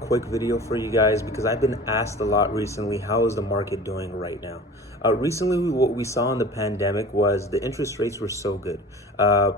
Quick video for you guys because I've been asked a lot recently, how is the market doing right now? Recently, what we saw in the pandemic was the interest rates were so good. I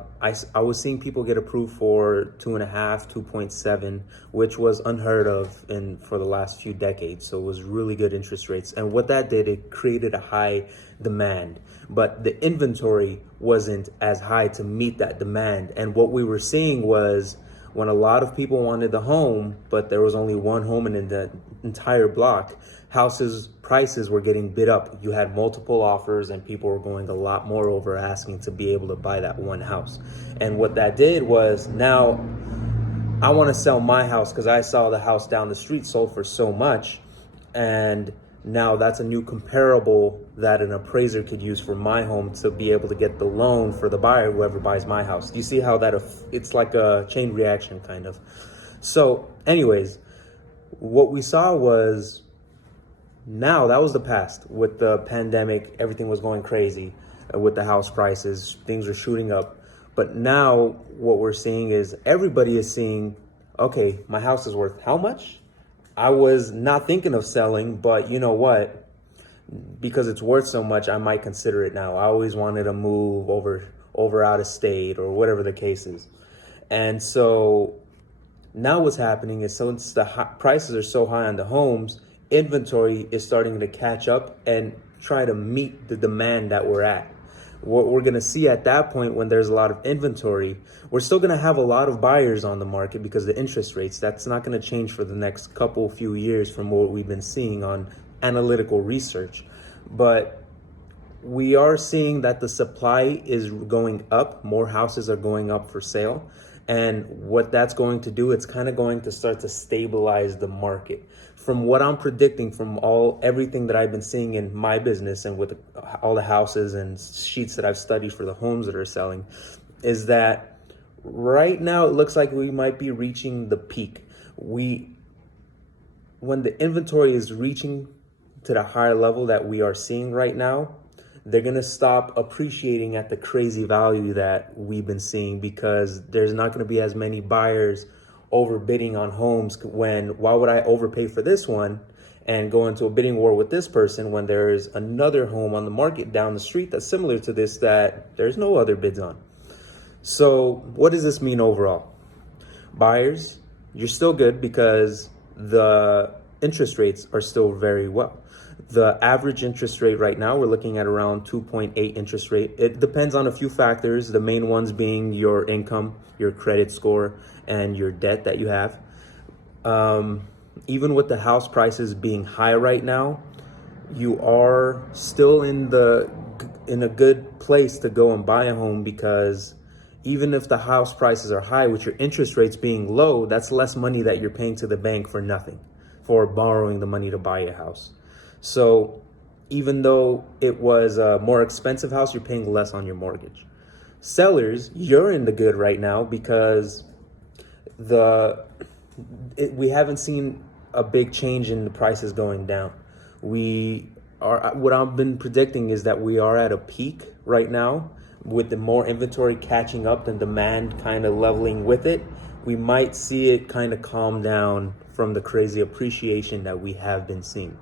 was seeing people get approved for 2.5, 2.7, which was unheard of for the last few decades. So it was really good interest rates. And what that did, it created a high demand, but the inventory wasn't as high to meet that demand. And what we were seeing was when a lot of people wanted the home, but there was only one home in the entire block, prices were getting bid up. You had multiple offers and people were going a lot more over asking to be able to buy that one house. And what that did was, now I want to sell my house because I saw the house down the street sold for so much. And now that's a new comparable that an appraiser could use for my home to be able to get the loan for the buyer, whoever buys my house. You see how it's like a chain reaction kind of. So anyways, what we saw was, now that was the past. With the pandemic, everything was going crazy with the house prices, things were shooting up. But now what we're seeing is everybody is seeing, okay, my house is worth how much? I was not thinking of selling, but you know what? Because it's worth so much, I might consider it now. I always wanted to move over out of state or whatever the case is. And so now what's happening is, since the prices are so high on the homes, inventory is starting to catch up and try to meet the demand that we're at. What we're going to see at that point, when there's a lot of inventory, we're still going to have a lot of buyers on the market because the interest rates, that's not going to change for the next few years from what we've been seeing on analytical research. But we are seeing that the supply is going up. More houses are going up for sale. And what that's going to do, it's kind of going to start to stabilize the market. From what I'm predicting, from everything that I've been seeing in my business and with all the houses and sheets that I've studied for the homes that are selling, is that right now it looks like we might be reaching the peak. When the inventory is reaching to the higher level that we are seeing right now, they're going to stop appreciating at the crazy value that we've been seeing, because there's not going to be as many buyers overbidding on homes. Why would I overpay for this one and go into a bidding war with this person when there's another home on the market down the street that's similar to this that there's no other bids on? So what does this mean overall? Buyers, you're still good because the interest rates are still very well. The average interest rate right now, we're looking at around 2.8 interest rate. It depends on a few factors, the main ones being your income, your credit score, and your debt that you have. Even with the house prices being high right now, you are still in a good place to go and buy a home, because even if the house prices are high, with your interest rates being low, that's less money that you're paying to the bank for nothing, for borrowing the money to buy a house. So even though it was a more expensive house, you're paying less on your mortgage. Sellers, you're in the good right now because we haven't seen a big change in the prices going down. What I've been predicting is that we are at a peak right now, with the more inventory catching up and demand kind of leveling with it. We might see it kind of calm down from the crazy appreciation that we have been seeing.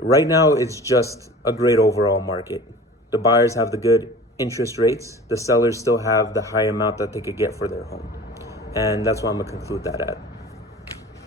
Right now, it's just a great overall market. The buyers have the good interest rates. The sellers still have the high amount that they could get for their home. And that's what I'm going to conclude that at.